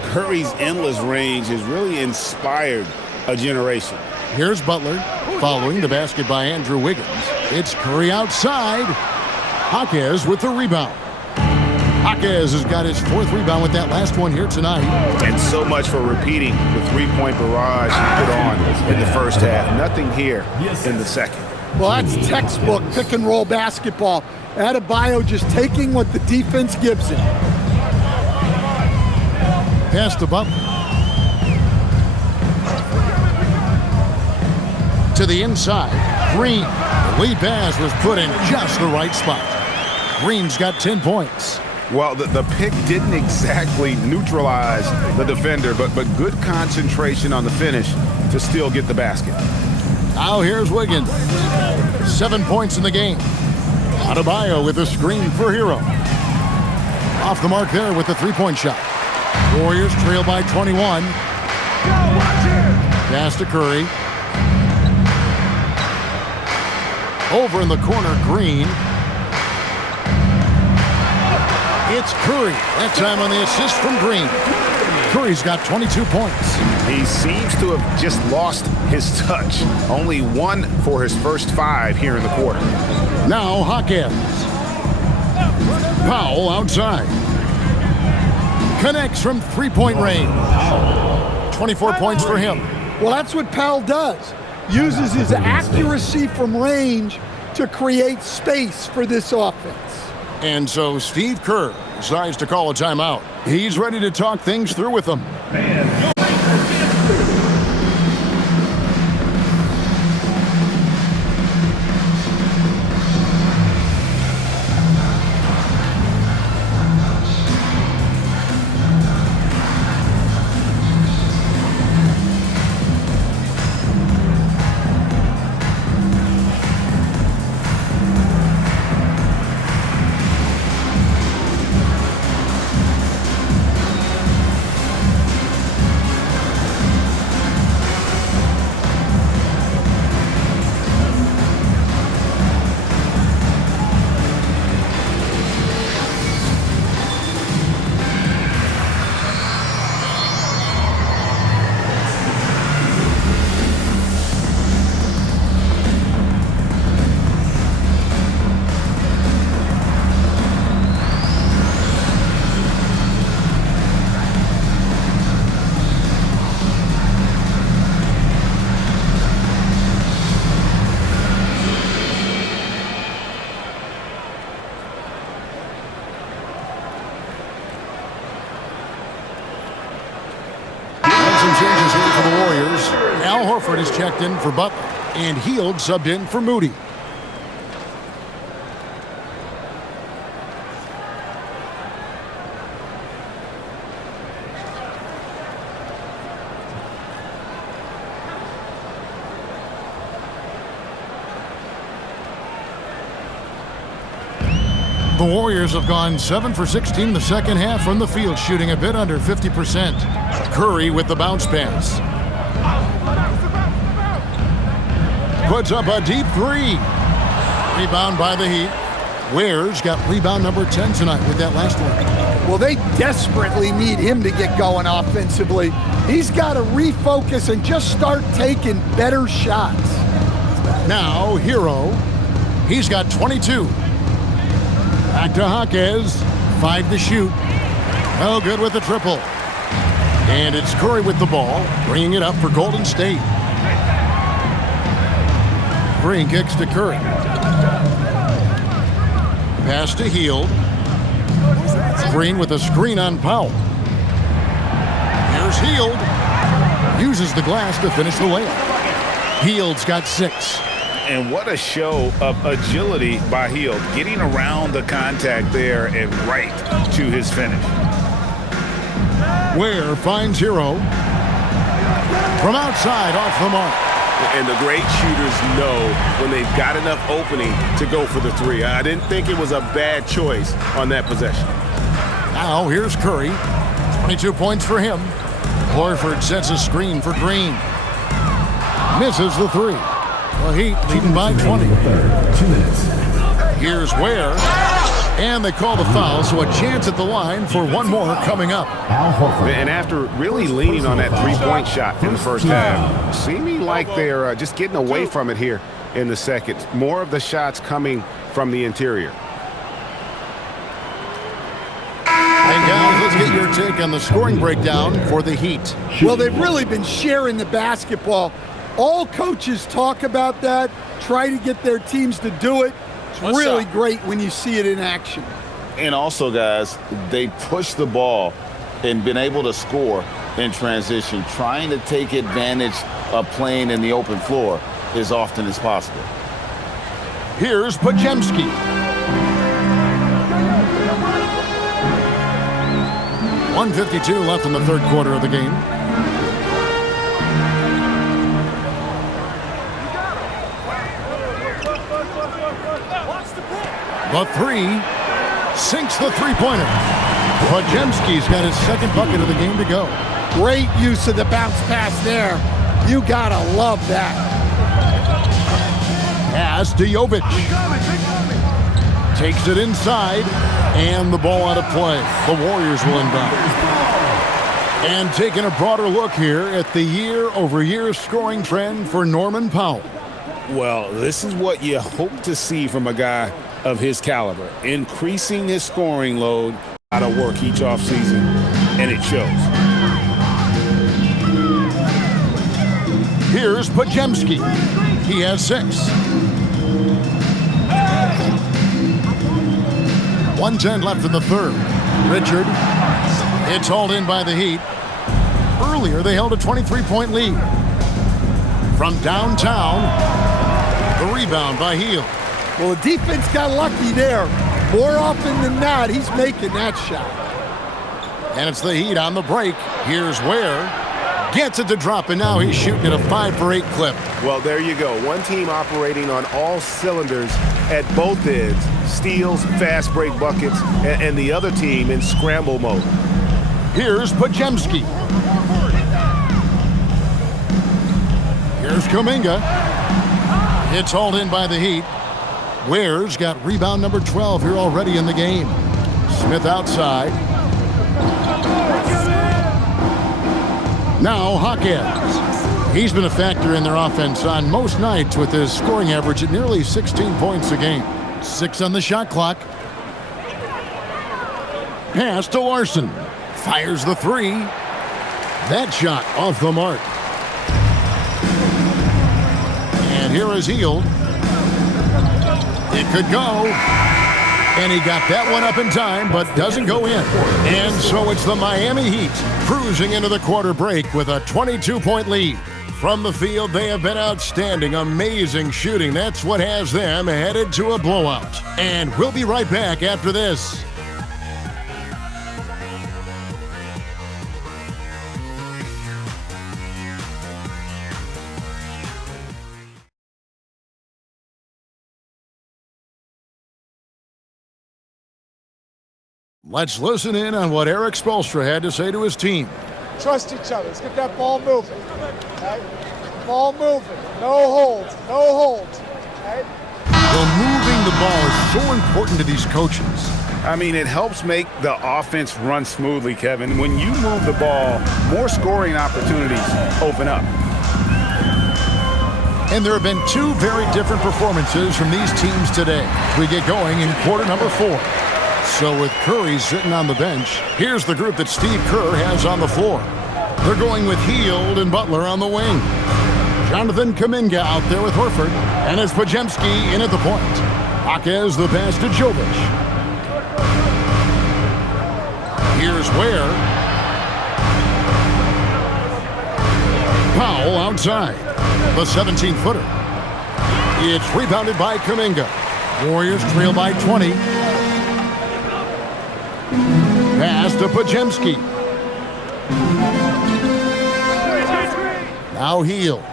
Curry's endless range has really inspired a generation. Here's Butler, following the basket by Andrew Wiggins. It's Curry outside. Jaquez with the rebound. Jaquez has got his 4th rebound with that last one here tonight. And so much for repeating the three-point barrage he put on in the first half. Nothing here in the second. Well, that's textbook pick-and-roll basketball. Adebayo just taking what the defense gives him. Pass to Butler. To the inside. Green. The lead pass was put in just the right spot. Green's got 10 points. Well, the pick didn't exactly neutralize the defender, but good concentration on the finish to still get the basket. Now here's Wiggins. 7 points in the game. Adebayo with a screen for Hero. Off the mark there with the 3-point shot. Warriors trail by 21. Pass to Curry. Over in the corner, Green. It's Curry. That time on the assist from Green. Curry's got 22 points. He seems to have just lost his touch. Only 1 for his first 5 here in the quarter. Now Jaquez. Powell outside. Connects from 3-point range. 24 points for him. Well, that's what Powell does. Uses his accuracy from range to create space for this offense. And so Steve Kerr decides to call a timeout. He's ready to talk things through with them. Changes here for the Warriors. Al Horford is checked in for Butler, and Hield subbed in for Moody. The Warriors have gone 7 for 16 the second half from the field, shooting a bit under 50%. Curry with the bounce pass. Puts up a deep 3. Rebound by the Heat. Ware's got rebound number 10 tonight with that last one. Well, they desperately need him to get going offensively. He's got to refocus and just start taking better shots. Now, Hero. He's got 22. Back to Jaquez. 5 to shoot. Oh, good with the triple. And it's Curry with the ball, bringing it up for Golden State. Green kicks to Curry. Pass to Hield. Green with a screen on Powell. Here's Hield. Uses the glass to finish the layup. Hield's got 6. And what a show of agility by Hield, getting around the contact there and right to his finish. Ware finds Hero. From outside, off the mark. And the great shooters know when they've got enough opening to go for the 3. I didn't think it was a bad choice on that possession. Now here's Curry. 22 points for him. Horford sets a screen for Green. Misses the 3. The Heat leading by 20. 2 minutes. Here's Ware. And they call the foul, so a chance at the line for one more coming up. And after really leaning on that 3-point shot in the first half, seeming like they're just getting away from it here in the second. More of the shots coming from the interior. let's get your take on the scoring breakdown for the Heat. Well, they've really been sharing the basketball. All coaches talk about that, try to get their teams to do it. It's really great when you see it in action. And also, guys, they push the ball and been able to score in transition, trying to take advantage of playing in the open floor as often as possible. Here's Podziemski. .152 left in the third quarter of the game. The three sinks the three-pointer. Podziemski's got his second bucket of the game to go. Great use of the bounce pass there. You gotta love that. Pass to Jovic. Takes it inside, and the ball out of play. The Warriors will inbound. And taking a broader look here at the year-over-year scoring trend for Norman Powell. Well, this is what you hope to see from a guy of his caliber. Increasing his scoring load out of work each offseason, and it shows. Here's Podziemski. He has 6. 1:10 left in the third. Richard. It's hauled in by the Heat. Earlier, they held a 23-point lead. From downtown, the rebound by Hield. Well, the defense got lucky there. More often than not, he's making that shot. And it's the Heat on the break. Here's Ware. Gets it to drop, and now he's shooting at a 5-for-8 clip. Well, there you go. One team operating on all cylinders at both ends. Steals, fast break buckets, and the other team in scramble mode. Here's Podziemski. Here's Kuminga. It's hauled in by the Heat. Ware's got rebound number 12 here already in the game. Smith outside. Now Hawkins. He's been a factor in their offense on most nights with his scoring average at nearly 16 points a game. 6 on the shot clock. Pass to Larson. Fires the 3. That shot off the mark. And here is Hield. It could go. And he got that one up in time, but doesn't go in. And so it's the Miami Heat cruising into the quarter break with a 22-point lead. From the field, they have been outstanding, amazing shooting. That's what has them headed to a blowout. And we'll be right back after this. Let's listen in on what Eric Spoelstra had to say to his team. Trust each other. Let's get that ball moving. Okay? Ball moving. No holds. No holds. Okay? Well, moving the ball is so important to these coaches. I mean, it helps make the offense run smoothly, Kevin. When you move the ball, more scoring opportunities open up. And there have been 2 very different performances from these teams today. We get going in quarter number 4. So with Curry sitting on the bench, here's the group that Steve Kerr has on the floor. They're going with Hield and Butler on the wing. Jonathan Kuminga out there with Horford, and it's Podziemski in at the point. Hawkins the pass to Jovic. Here's Ware. Powell outside. The 17-footer. It's rebounded by Kuminga. Warriors trail by 20. Pass to Podziemski. Now Hield.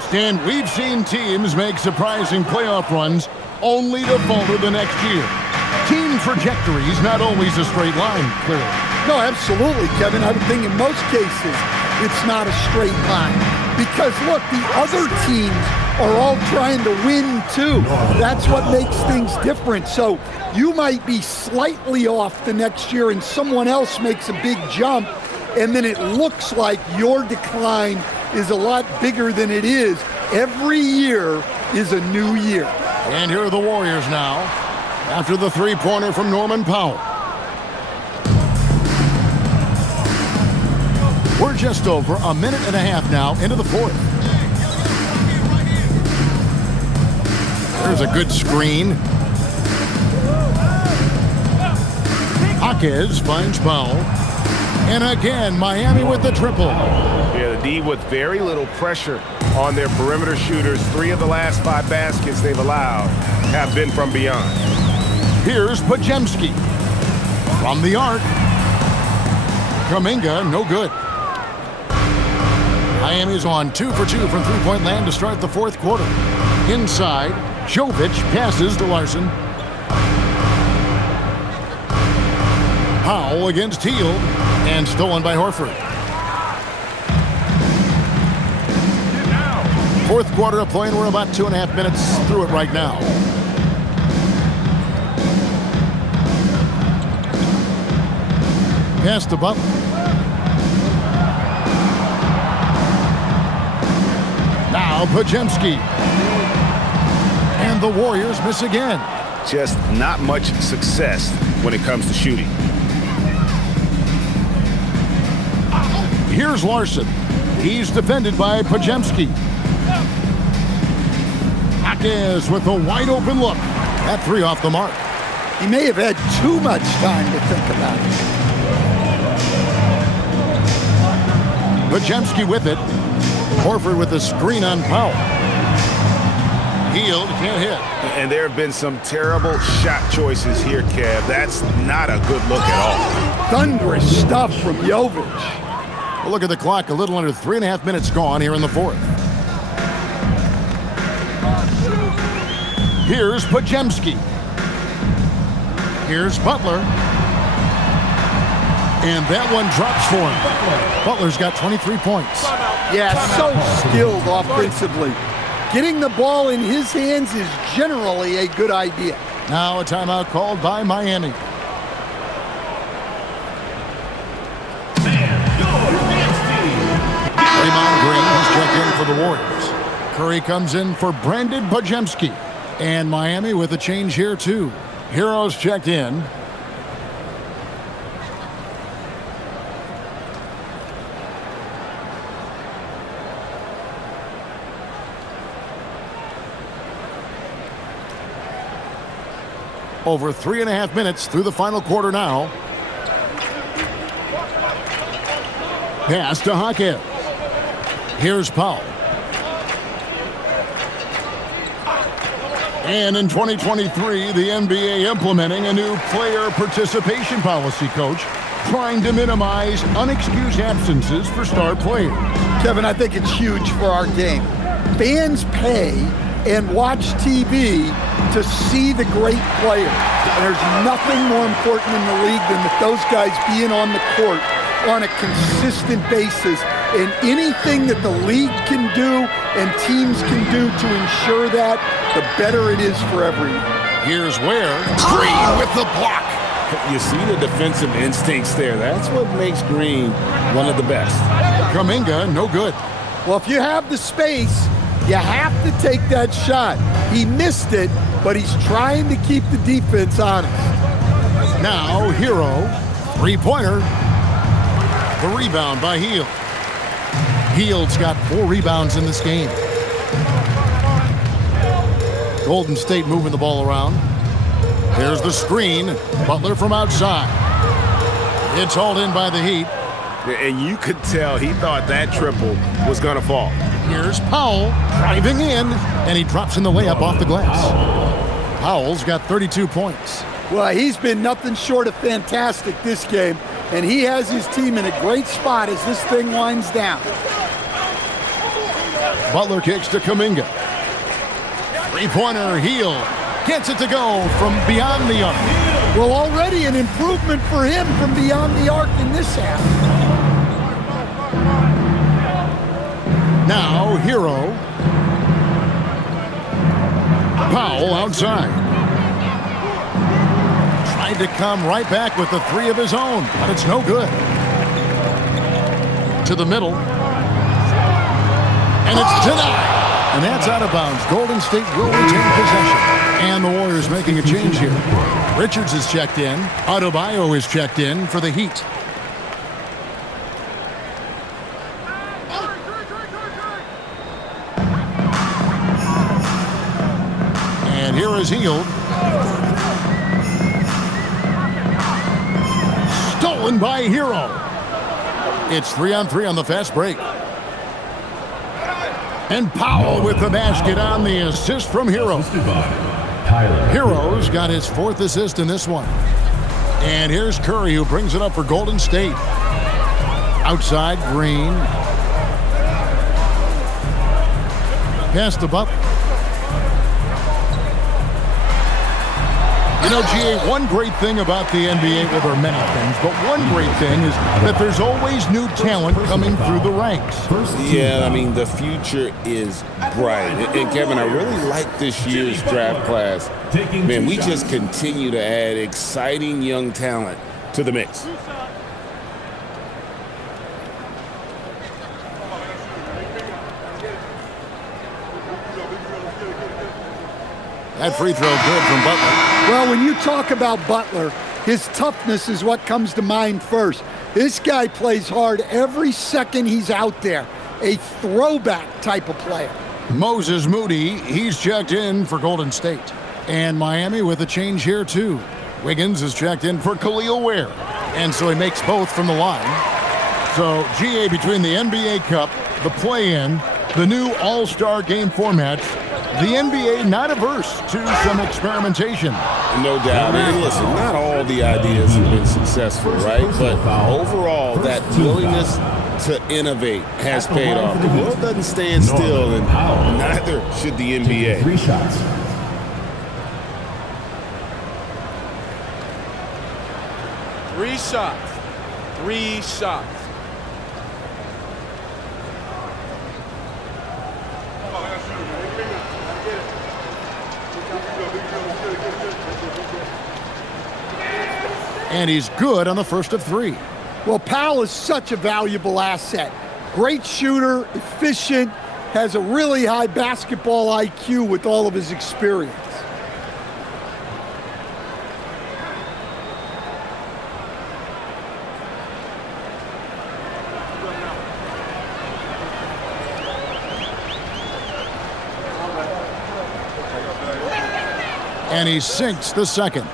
Stan, we've seen teams make surprising playoff runs only to falter the next year. Team trajectories not always a straight line, clearly. No, absolutely, Kevin. I would think in most cases it's not a straight line. Because, look, the other teams are all trying to win, too. That's what makes things different. So you might be slightly off the next year and someone else makes a big jump, and then it looks like your decline is a lot bigger than it is. Every year is a new year. And here are the Warriors now, after the three-pointer from Norman Powell. We're just over a minute and a half now into the fourth. There's a good screen. Jaquez finds Powell. And again, Miami with the triple. Yeah, the D with very little pressure on their perimeter shooters. 3 of the last 5 baskets they've allowed have been from beyond. Here's Podziemski. From the arc. Kuminga, no good. Miami's on 2 for 2 from three-point land to start the fourth quarter. Inside, Jovic passes to Larson. Powell against Hield, and stolen by Horford. Fourth quarter of play, and we're about 2.5 minutes through it right now. Pass to Butler. Now Podziemski. And the Warriors miss again. Just not much success when it comes to shooting. Here's Larson. He's defended by Podziemski. Jaquez with a wide open look. That 3 off the mark. He may have had too much time to think about it. Podziemski with it. Horford with a screen on Powell. Hield can't hit. And there have been some terrible shot choices here, Kev. That's not a good look at all. Thunderous stuff from Jovic. Well, look at the clock. A little under 3.5 minutes gone here in the fourth. Here's Podziemski. Here's Butler. And that one drops for him. Butler's got 23 points. Yeah, so skilled offensively. Getting the ball in his hands is generally a good idea. Now a timeout called by Miami. Draymond Green has checked in for the Warriors. Curry comes in for Brandon Podziemski. And Miami with a change here too. Heroes checked in. Over 3.5 minutes through the final quarter now. Pass to Jaquez. Here's Powell. And in 2023, the NBA implementing a new player participation policy, Coach, trying to minimize unexcused absences for star players. Kevin, I think it's huge for our game. Fans pay and watch TV to see the great players. And there's nothing more important in the league than that those guys being on the court on a consistent basis. And anything that the league can do and teams can do to ensure that, the better it is for everyone. Here's Ware. Green with the block. You see the defensive instincts there. That's what makes Green one of the best. Kuminga, no good. Well, if you have the space, you have to take that shot. He missed it, but he's trying to keep the defense honest. Now, Hero, three-pointer. The rebound by Hield. Hield's got 4 rebounds in this game. Golden State moving the ball around. There's the screen. Butler from outside. It's hauled in by the Heat. And you could tell he thought that triple was going to fall. Here's Powell driving in, and he drops in the layup off the glass. Powell's got 32 points. Well, he's been nothing short of fantastic this game, and he has his team in a great spot as this thing winds down. Butler kicks to Kuminga. Three-pointer, Hield gets it to go from beyond the arc. Well, already an improvement for him from beyond the arc in this half. Now, Hero. Powell outside. Tried to come right back with the 3 of his own, but it's no good. To the middle. And it's denied. And that's out of bounds. Golden State will retain possession. And the Warriors making a change here. Richards is checked in. Adebayo is checked in for the Heat. is healed. Stolen by Hero. It's 3-on-3 on the fast break. And Powell with the basket on the assist from Hero. Hero's got his 4th assist in this one. And here's Curry, who brings it up for Golden State. Outside, Green. Pass to Butler. You know, GA, one great thing about the NBA, well, there are many things, but one great thing is that there's always new talent coming through the ranks. Yeah, I mean, the future is bright. And Kevin, I really like this year's draft class. Man, we just continue to add exciting young talent to the mix. That free throw good from Butler. Well, when you talk about Butler, his toughness is what comes to mind first. This guy plays hard every second he's out there. A throwback type of player. Moses Moody, he's checked in for Golden State. And Miami with a change here, too. Wiggins is checked in for Khalil Ware. And so he makes both from the line. So, GA, between the NBA Cup, the play-in, the new All-Star game format, the NBA not averse to some experimentation. No doubt. And listen, not all the ideas have been successful, right? But overall, that willingness to innovate has paid off. The world doesn't stand still, and neither should the NBA. 3 shots. Three shots. And he's good on the first of 3. Well, Powell is such a valuable asset. Great shooter, efficient, has a really high basketball IQ with all of his experience. And he sinks the second.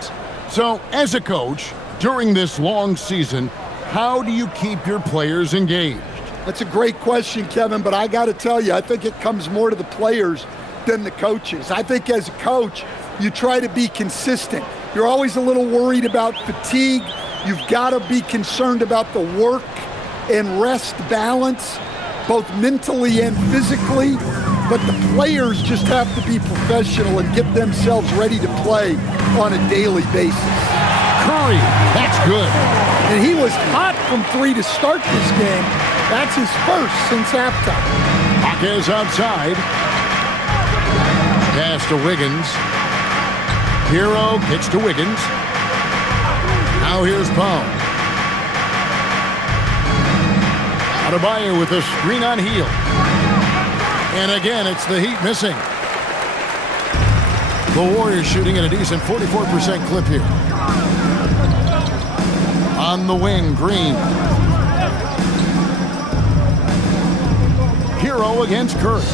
So, as a coach, during this long season, how do you keep your players engaged? That's a great question, Kevin, but I got to tell you, I think it comes more to the players than the coaches. I think as a coach, you try to be consistent. You're always a little worried about fatigue. You've got to be concerned about the work and rest balance, both mentally and physically. But the players just have to be professional and get themselves ready to play on a daily basis. Curry, that's good. And he was hot from 3 to start this game. That's his first since halftime. Hawkins outside. Pass to Wiggins. Hero kicks to Wiggins. Now here's Powell. Adebayo with a screen on heel. And again, it's the Heat missing. The Warriors shooting at a decent 44% clip here. On the wing, Green. Hero against Curry.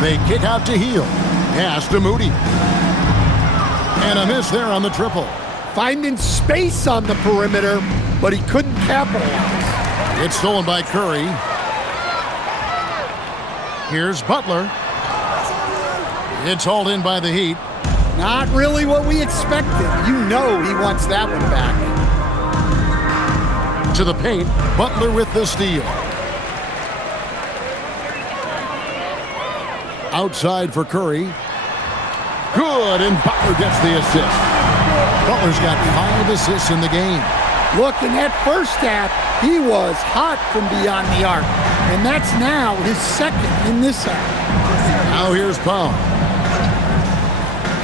They kick out to Heel. Pass to Moody. And a miss there on the triple. Finding space on the perimeter, but he couldn't capitalize. It's stolen by Curry. Here's Butler. It's hauled in by the Heat. Not really what we expected. You know he wants that one back. To the paint, Butler with the steal. Outside for Curry. Good, and Butler gets the assist. Butler's got 5 assists in the game. Look, in that first half, he was hot from beyond the arc. And that's now his second in this half. Now here's Powell.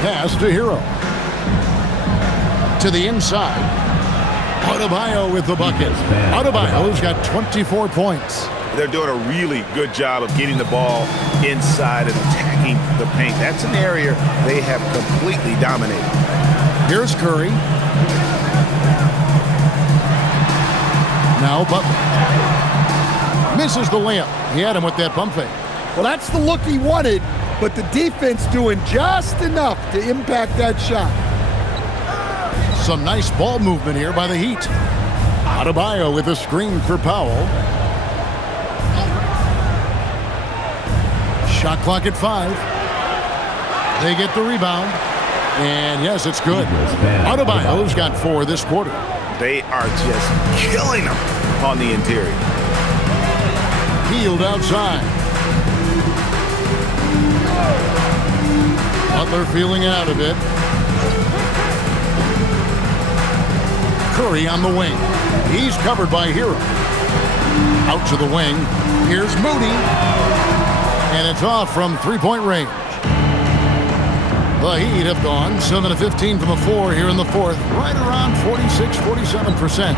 Pass to Hero. To the inside. Adebayo with the bucket. Adebayo's got 24 points. They're doing a really good job of getting the ball inside and attacking the paint. That's an area they have completely dominated. Here's Curry. Now Butler. Misses the layup. He had him with that pump fake. Well, that's the look he wanted, but the defense doing just enough to impact that shot. Some nice ball movement here by the Heat. Adebayo with a screen for Powell. Shot clock at 5. They get the rebound. And yes, it's good. Adebayo's got 4 this quarter. They are just killing them on the interior. Field outside. Butler feeling out of it. Curry on the wing. He's covered by Hero. Out to the wing. Here's Moody. And it's off from three-point range. The Heat have gone 7 of 15 from the floor here in the fourth. Right around 46-47%.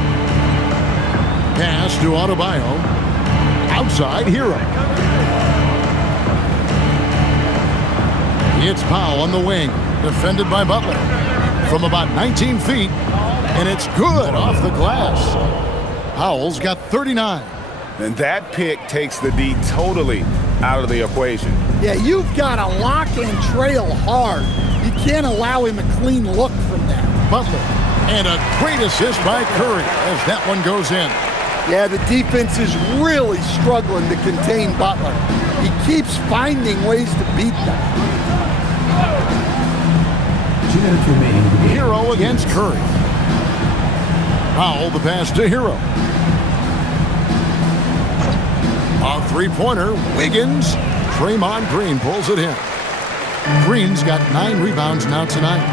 Pass to Adebayo. Outside, Hero. It's Powell on the wing. Defended by Butler. From about 19 feet. And it's good off the glass. Powell's got 39. And that pick takes the D totally out of the equation. Yeah, you've got to lock and trail hard. You can't allow him a clean look from that. Butler. And a great assist by Curry as that one goes in. Yeah, the defense is really struggling to contain Butler. He keeps finding ways to beat them. 2 minutes remaining. Hero against Curry. Powell the pass to Hero. A three-pointer, Wiggins. Draymond Green pulls it in. Green's got 9 rebounds now tonight.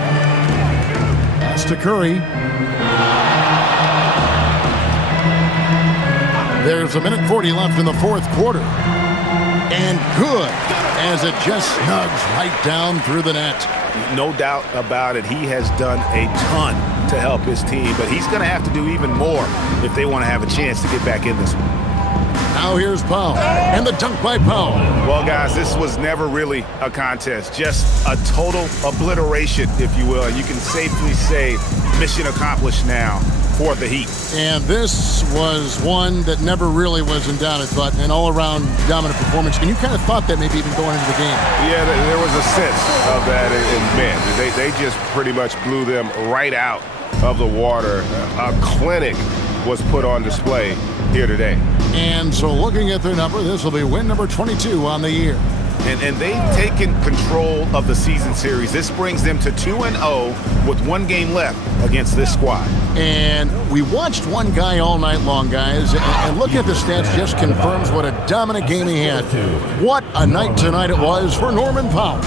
Pass to Curry. There's 1:40 left in the fourth quarter. And good, as it just snugs right down through the net. No doubt about it. He has done a ton to help his team, but he's going to have to do even more if they want to have a chance to get back in this one. Now here's Powell, and the dunk by Powell. Well, guys, this was never really a contest, just a total obliteration, if you will. And you can safely say mission accomplished now for the Heat. And this was one that never really was in doubt, I thought, an all-around dominant performance. And you kind of thought that maybe even going into the game. Yeah, there was a sense of that in men. They just pretty much blew them right out of the water. A clinic was put on display here today. And so looking at their number, this will be win number 22 on the year. And they've taken control of the season series. This brings them to 2-0 with 1 game left against this squad. And we watched one guy all night long, guys, and looking at the stats just confirms what a dominant game he had. What a night tonight it was for Norman Powell.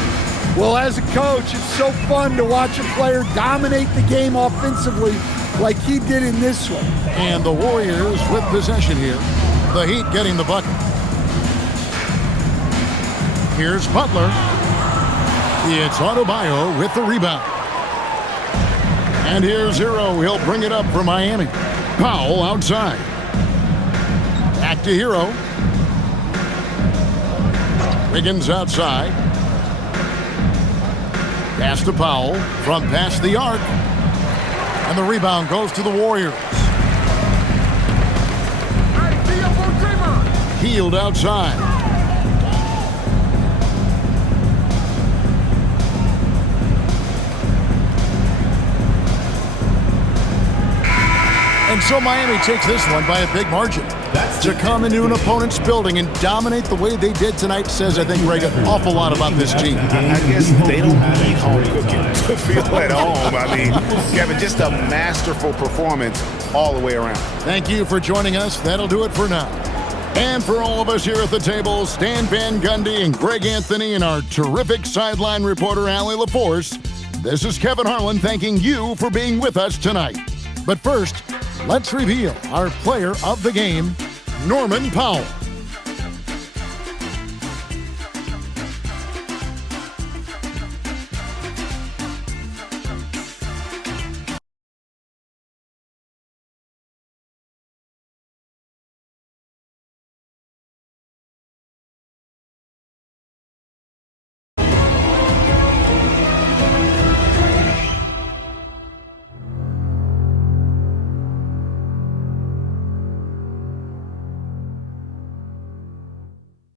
Well, as a coach, it's so fun to watch a player dominate the game offensively like he did in this one. And the Warriors with possession here. The Heat getting the bucket. Here's Butler. It's Adebayo with the rebound. And here's Hero. He'll bring it up for Miami. Powell outside. Back to Hero. Wiggins outside. Pass to Powell from past the arc. And the rebound goes to the Warriors. Healed outside. And so Miami takes this one by a big margin. To come into an opponent's building and dominate the way they did tonight says, I think, Greg, an awful lot about this team. I guess they don't need home cooking to feel at home. I mean, Kevin, just a masterful performance all the way around. Thank you for joining us. That'll do it for now. And for all of us here at the table, Stan Van Gundy and Greg Anthony and our terrific sideline reporter, Allie LaForce, this is Kevin Harlan thanking you for being with us tonight. But first, let's reveal our player of the game, Norman Powell.